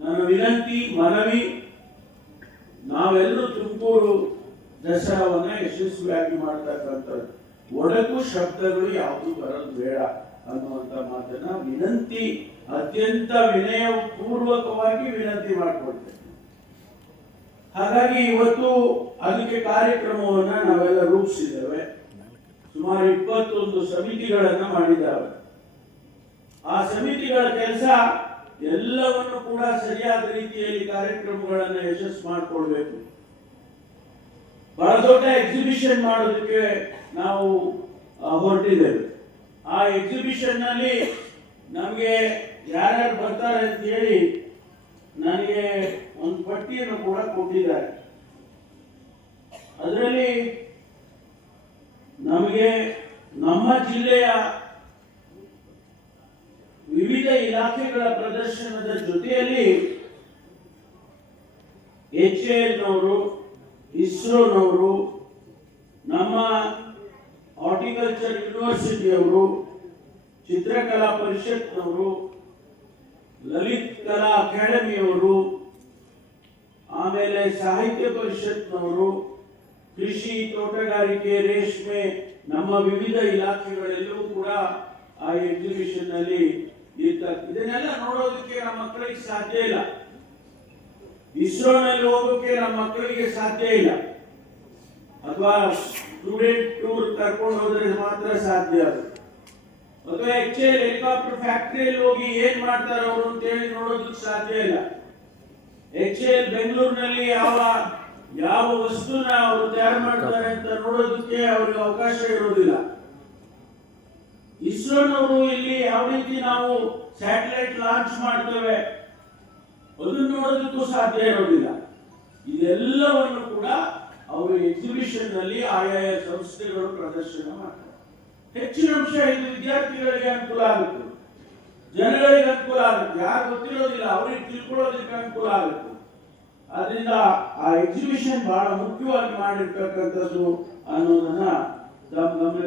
ನನ್ನ ವಿನಂತಿ, ಮನವಿ, ನಾವೆಲ್ಲರೂ ತುಮಕೂರು ದಸರಾವನ್ನ ಯಶಸ್ವಿಯಾಗಿ ಮಾಡ್ತಕ್ಕಂಥದ್ದು. ಒಡಕು ಶಬ್ದಗಳು ಯಾವುದು ಬರೋದು ಬೇಡ ಅನ್ನುವಂಥ ಮಾತನ್ನ ವಿನಂತಿ, ಅತ್ಯಂತ ವಿನಯ ಪೂರ್ವಕವಾಗಿ ವಿನಂತಿ ಮಾಡಿಕೊಡ್ತೇವೆ ಹಾಗಾಗಿ ಇವತ್ತು ಅದಕ್ಕೆ ಕಾರ್ಯಕ್ರಮವನ್ನ ನಾವೆಲ್ಲ ರೂಪಿಸಿದ್ದೇವೆ. ಸುಮಾರು ಇಪ್ಪತ್ತೊಂದು ಸಮಿತಿಗಳನ್ನ ಮಾಡಿದ್ದಾವೆ. ಆ ಸಮಿತಿಗಳ ಕೆಲಸ ಎಲ್ಲವನ್ನು ಕೂಡ ಸರಿಯಾದ ರೀತಿಯಲ್ಲಿ ಕಾರ್ಯಕ್ರಮಗಳನ್ನು ಯಶಸ್ಸು ಮಾಡಿಕೊಳ್ಬೇಕು. ಬಹಳ ದೊಡ್ಡ ಎಕ್ಸಿಬಿಷನ್ ಮಾಡೋದಕ್ಕೆ ನಾವು ಹೊರಟಿದ್ದೇವೆ. ಆ ಎಕ್ಸಿಬಿಷನ್ನಲ್ಲಿ ನಮಗೆ ಯಾರ್ಯಾರು ಬರ್ತಾರೆ ಅಂತ ಹೇಳಿ ನನಗೆ ಒಂದು ಪಟ್ಟಿಯನ್ನು ಕೂಡ ಕೊಟ್ಟಿದ್ದಾರೆ. ಅದರಲ್ಲಿ ನಮಗೆ ನಮ್ಮ ಜಿಲ್ಲೆಯ ವಿವಿಧ ಇಲಾಖೆಗಳ ಪ್ರದರ್ಶನದ ಜೊತೆಯಲ್ಲಿ ಎಚ್ ಎಲ್ನವರು ಇಸ್ರೋನವರು, ನಮ್ಮ ಹಾರ್ಟಿಕಲ್ಚರ್ ಯೂನಿವರ್ಸಿಟಿಯವರು, ಚಿತ್ರಕಲಾ ಪರಿಷತ್ನವರು, ಲಲಿತ್ ಕಲಾ ಅಕಾಡೆಮಿಯವರು, ಆಮೇಲೆ ಸಾಹಿತ್ಯ ಪರಿಷತ್ನವರು, ಕೃಷಿ ತೋಟಗಾರಿಕೆ, ರೇಷ್ಮೆ, ನಮ್ಮ ವಿವಿಧ ಇಲಾಖೆಗಳೆಲ್ಲವೂ ಕೂಡ ಆ ಎಕ್ಸಿಬಿಷನ್ನಲ್ಲಿ ಇದನ್ನೆಲ್ಲ ನೋಡೋದಕ್ಕೆ ನಮ್ಮ ಮಕ್ಕಳಿಗೆ ಸಾಧ್ಯ ಇಲ್ಲ. ಇಸ್ರೋನಲ್ಲಿ ಹೋಗೋಕೆ ನಮ್ಮ ಮಕ್ಕಳಿಗೆ ಸಾಧ್ಯ ಇಲ್ಲ. ಅಥವಾ ಸ್ಟೂಡೆಂಟ್ ಟೂರ್ ಕರ್ಕೊಂಡು ಹೋದ್ರೆ ಮಾತ್ರ ಸಾಧ್ಯ ಅದು. ಅಥವಾ ಎಚ್ ಎಲ್ ಹೆಲಿಕಾಪ್ಟರ್ ಫ್ಯಾಕ್ಟರಿಯಲ್ಲಿ ಹೋಗಿ ಏನ್ ಮಾಡ್ತಾರೆ ಅವರು ಅಂತ ಹೇಳಿ ನೋಡೋದಕ್ಕೆ ಸಾಧ್ಯ ಇಲ್ಲ. ಹೆಚ್ಚೆ ಬೆಂಗಳೂರಿನಲ್ಲಿ ಯಾವ ಯಾವ ವಸ್ತುನ ಅವರು ತಯಾರು ಮಾಡ್ತಾರೆ ಅಂತ ನೋಡೋದಕ್ಕೆ ಅವ್ರಿಗೆ ಅವಕಾಶ ಇರೋದಿಲ್ಲ. ಇಸ್ರೋನವರು ಇಲ್ಲಿ ಯಾವ ರೀತಿ ನಾವು ಸ್ಯಾಟಲೈಟ್ ಲಾಂಚ್ ಮಾಡ್ತೇವೆ, ಅದನ್ನು ನೋಡೋದಕ್ಕೂ ಸಾಧ್ಯ ಇರೋದಿಲ್ಲ. ಇದೆಲ್ಲವನ್ನು ಕೂಡ ಅವರು ಎಕ್ಸಿಬಿಷನ್ನಲ್ಲಿ ಆಯಾಯ ಸಂಸ್ಥೆಗಳು ಪ್ರದರ್ಶನ ಮಾಡ್ತಾರೆ. ಹೆಚ್ಚಿನ ಅಂಶ ಇದು ವಿದ್ಯಾರ್ಥಿಗಳಿಗೆ ಅನುಕೂಲ ಆಗುತ್ತೆ. ಜನಗಳಿಗೆ ಅನುಕೂಲ ಆಗುತ್ತೆ. ಯಾರು ಗೊತ್ತಿರೋದಿಲ್ಲ, ಅವರಿಗೆ ತಿಳ್ಕೊಳ್ಳೋದಕ್ಕೆ ಅನುಕೂಲ ಆಗುತ್ತೆ. ಅದರಿಂದ ಆ ಎಕ್ಸಿಬಿಷನ್ ಬಹಳ ಮುಖ್ಯವಾಗಿ ಮಾಡಿರ್ತಕ್ಕಂಥದ್ದು ಅನ್ನೋದನ್ನ ತರ್ತೇನೆ